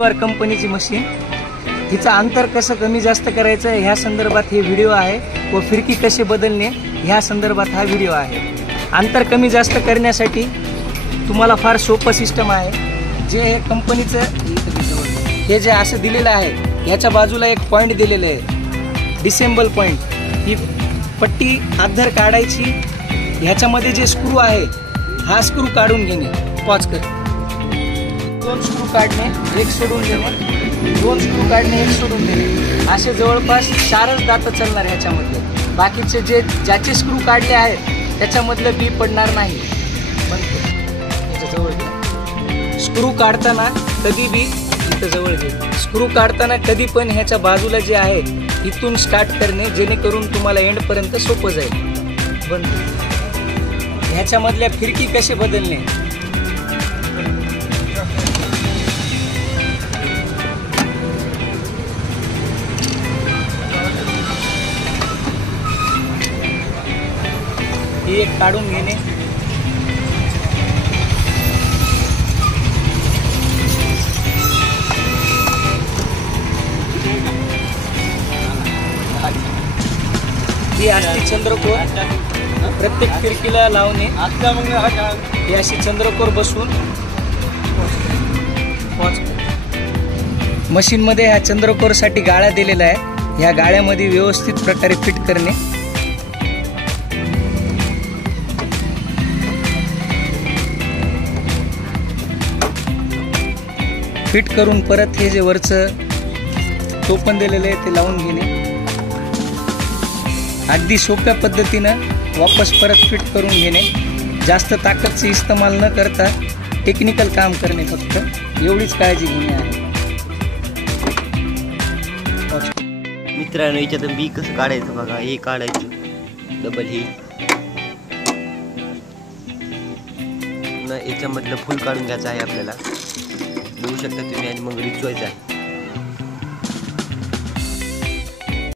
कंपनीची मशीन, हिचं अंतर कसं कमी जास्त करायचं ह्या संदर्भात हे व्हिडिओ आहे व फिरकी कसे बदलणे ह्या संदर्भात हा व्हिडिओ आहे। अंतर कमी जास्त करण्यासाठी तुम्हाला फार सोपं सिस्टम आहे। जे हे कंपनीचं हे जे असं दिलेलं आहे ह्याच्या बाजूला एक पॉईंट दिलेलं आहे, डिसेंबल पॉईंट। ही पट्टी अद्धर काढायची, ह्याच्यामध्ये जे स्क्रू आहे हा स्क्रू काढून घेणे, पॉज कर, दोन स्क्रू काढणे, एक सोडून देणे, दोन स्क्रू काढणे, एक सोडून देणे, असे जवळपास 4च दात चालणार ह्याच्यामध्ये। बाकीचे जे ज्याचे स्क्रू काढले आहेत त्याच्यामधलं बी पडणार नाही। स्क्रू काढताना कधी बी इथं जवळ घे, स्क्रू काढताना कधी पण ह्याच्या बाजूला जे आहे इथून स्टार्ट करणे, जेणेकरून तुम्हाला एंड पर्यंत सोपं जाईल। बंद। ह्याच्यामधल्या फिरकी कसे बदलणे, ही एक काढून घेणे, ही असते चंद्रकोर, प्रत्येक खिडकीला लावणे, ही अशी चंद्रकोर बसून मशीनमध्ये ह्या चंद्रकोरसाठी गाळ्या दिलेल्या आहे, ह्या गाळ्यामध्ये व्यवस्थित प्रकारे फिट करणे। फिट करून परत हे जे वरचं टोपण दिलेलं आहे ते लावून घेणे। अगदी सोप्या पद्धतीनं वापस परत फिट करून घेणे, जास्त ताकदचे इस्तेमाल न करता टेक्निकल काम करणे, फक्त एवढीच काळजी घेणे आहे। मित्रांनो, याच्यातून बी कसं काढायचं बघा, हे काढायचं डबल, हे याच्यामधलं फुल काढून घ्यायचं आहे आपल्याला, बघू शकता तुम्ही, आणि मग रिचवायचं आहे।